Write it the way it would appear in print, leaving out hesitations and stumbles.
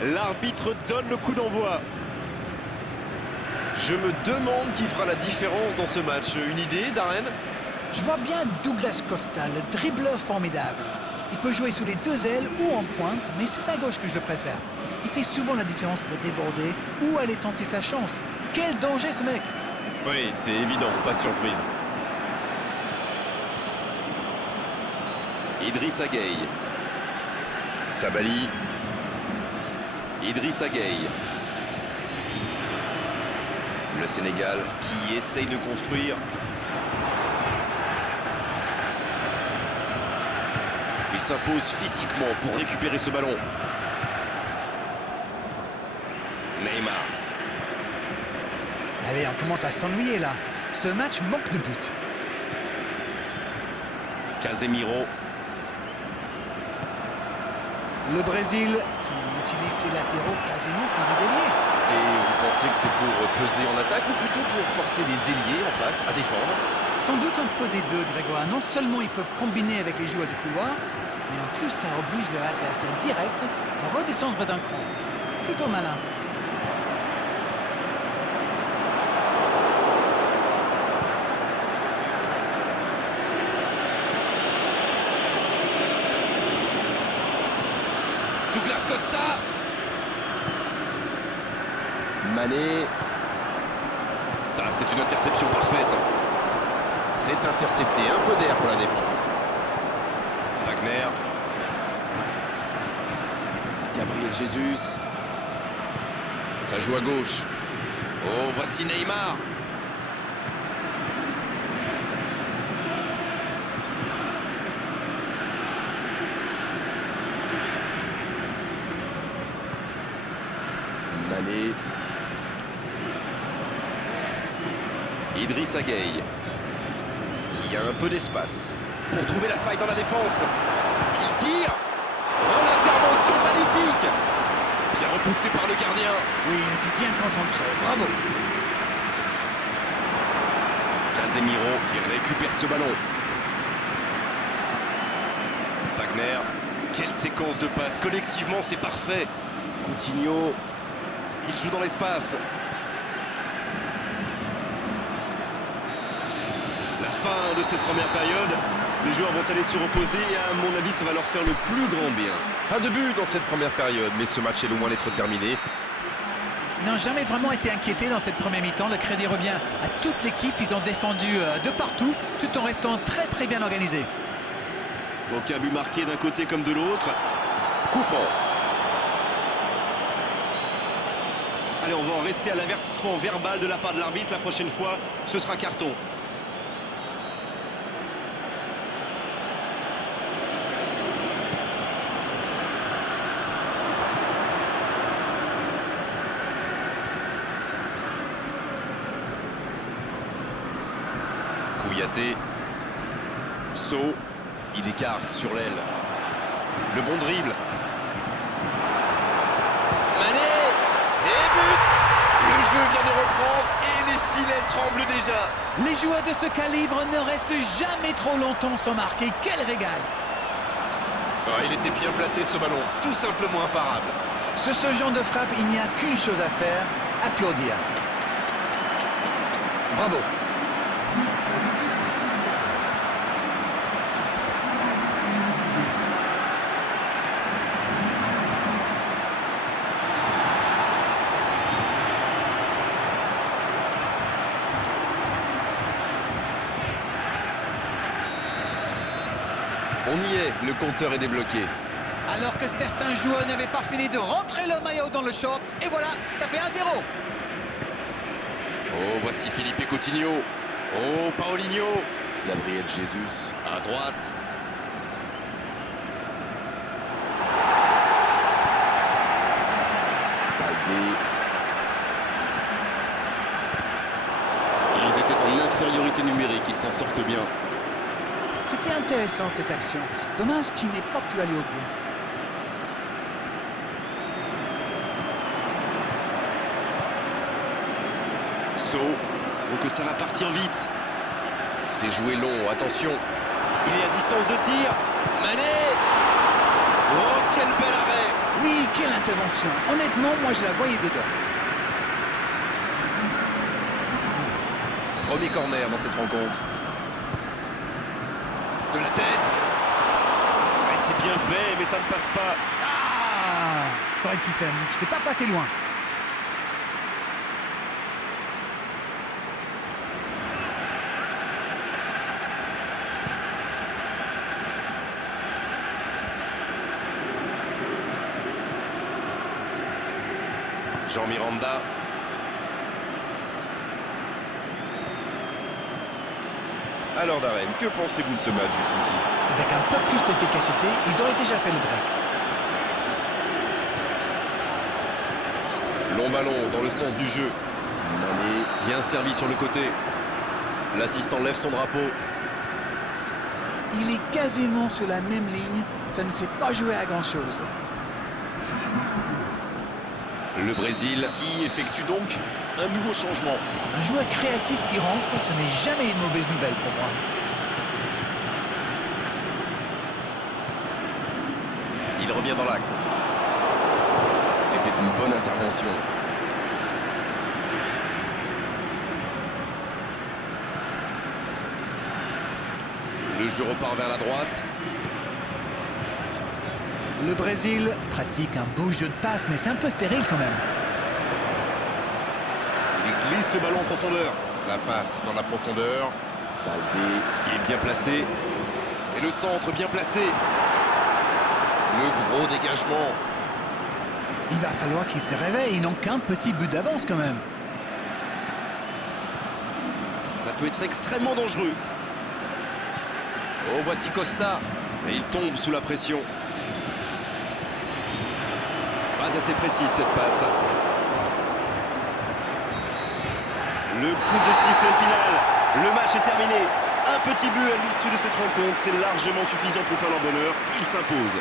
L'arbitre donne le coup d'envoi. Je me demande qui fera la différence dans ce match. Une idée, Darren? Je vois bien Douglas Costa, le dribbleur formidable. Il peut jouer sous les deux ailes ou en pointe, mais c'est à gauche que je le préfère. Il fait souvent la différence pour déborder ou aller tenter sa chance. Quel danger ce mec! Oui, c'est évident, pas de surprise. Idrissa Gueye. Sabali. Idrissa Gueye. Le Sénégal qui essaye de construire. Il s'impose physiquement pour récupérer ce ballon. Neymar. Allez, on commence à s'ennuyer là. Ce match manque de but. Casemiro. Le Brésil qui utilise ses latéraux quasiment comme des ailiers. Et vous pensez que c'est pour peser en attaque ou plutôt pour forcer les ailiers en face à défendre? Sans doute un peu des deux, Grégoire. Non seulement ils peuvent combiner avec les joueurs de couloir, mais en plus ça oblige leur adversaire direct à redescendre d'un cran. Plutôt malin. Douglas Costa. Mané. Ça, c'est une interception parfaite. C'est intercepté. Un peu d'air pour la défense. Wagner. Gabriel Jesus. Ça joue à gauche. Oh, voici Neymar. Mané. Idrissa Gueye. Qui a un peu d'espace pour trouver la faille dans la défense. Il tire. Oh, l'intervention magnifique. Bien repoussé par le gardien. Oui, il était bien concentré. Bravo. Casemiro qui récupère ce ballon. Wagner. Quelle séquence de passes. Collectivement, c'est parfait. Coutinho. Il joue dans l'espace. La fin de cette première période. Les joueurs vont aller se reposer et à mon avis, ça va leur faire le plus grand bien. Pas de but dans cette première période, mais ce match est loin d'être terminé. Ils n'ont jamais vraiment été inquiétés dans cette première mi-temps. Le crédit revient à toute l'équipe. Ils ont défendu de partout, tout en restant très bien organisés. Donc un but marqué d'un côté comme de l'autre. Coup franc. Allez, on va en rester à l'avertissement verbal de la part de l'arbitre. La prochaine fois, ce sera carton. Kouyaté. Saut. Il écarte sur l'aile. Le bon dribble. Mané. Et but. Le jeu vient de reprendre et les filets tremblent déjà. Les joueurs de ce calibre ne restent jamais trop longtemps sans marquer. Quel régal! Ah, il était bien placé ce ballon, tout simplement imparable. Sur ce genre de frappe, il n'y a qu'une chose à faire, applaudir. Bravo. On y est, le compteur est débloqué. Alors que certains joueurs n'avaient pas fini de rentrer le maillot dans le short, et voilà, ça fait 1-0. Oh, voici Philippe Coutinho. Oh, Paulinho. Gabriel Jesus à droite. Baldé. Ils étaient en infériorité numérique, ils s'en sortent bien. C'était intéressant cette action. Dommage qu'il n'ait pas pu aller au bout. Saut. Donc ça va partir vite. C'est joué long, attention. Il est à distance de tir. Mané. Oh, quel bel arrêt. Oui, quelle intervention. Honnêtement, moi je la voyais dedans. Premier corner dans cette rencontre. De la tête. Ouais, c'est bien fait, mais ça ne passe pas. Ah, ça aurait pu faire mieux. C'est pas passé loin. Jean Miranda. Alors Darren, que pensez-vous de ce match jusqu'ici? Avec un peu plus d'efficacité, ils auraient déjà fait le break. Long ballon dans le sens du jeu. Mané, bien servi sur le côté. L'assistant lève son drapeau. Il est quasiment sur la même ligne. Ça ne s'est pas joué à grand-chose. Le Brésil qui effectue donc un nouveau changement. Un joueur créatif qui rentre, ce n'est jamais une mauvaise nouvelle pour moi. Il revient dans l'axe. C'était une bonne intervention. Le jeu repart vers la droite. Le Brésil pratique un beau jeu de passe, mais c'est un peu stérile quand même. Il glisse le ballon en profondeur. La passe dans la profondeur. Baldé qui est bien placé. Et le centre bien placé. Le gros dégagement. Il va falloir qu'il se réveille. Ils n'ont qu'un petit but d'avance quand même. Ça peut être extrêmement dangereux. Oh, voici Costa. Et il tombe sous la pression. Pas assez précise cette passe. Le coup de sifflet final. Le match est terminé. Un petit but à l'issue de cette rencontre. C'est largement suffisant pour faire leur bonheur. Ils s'imposent.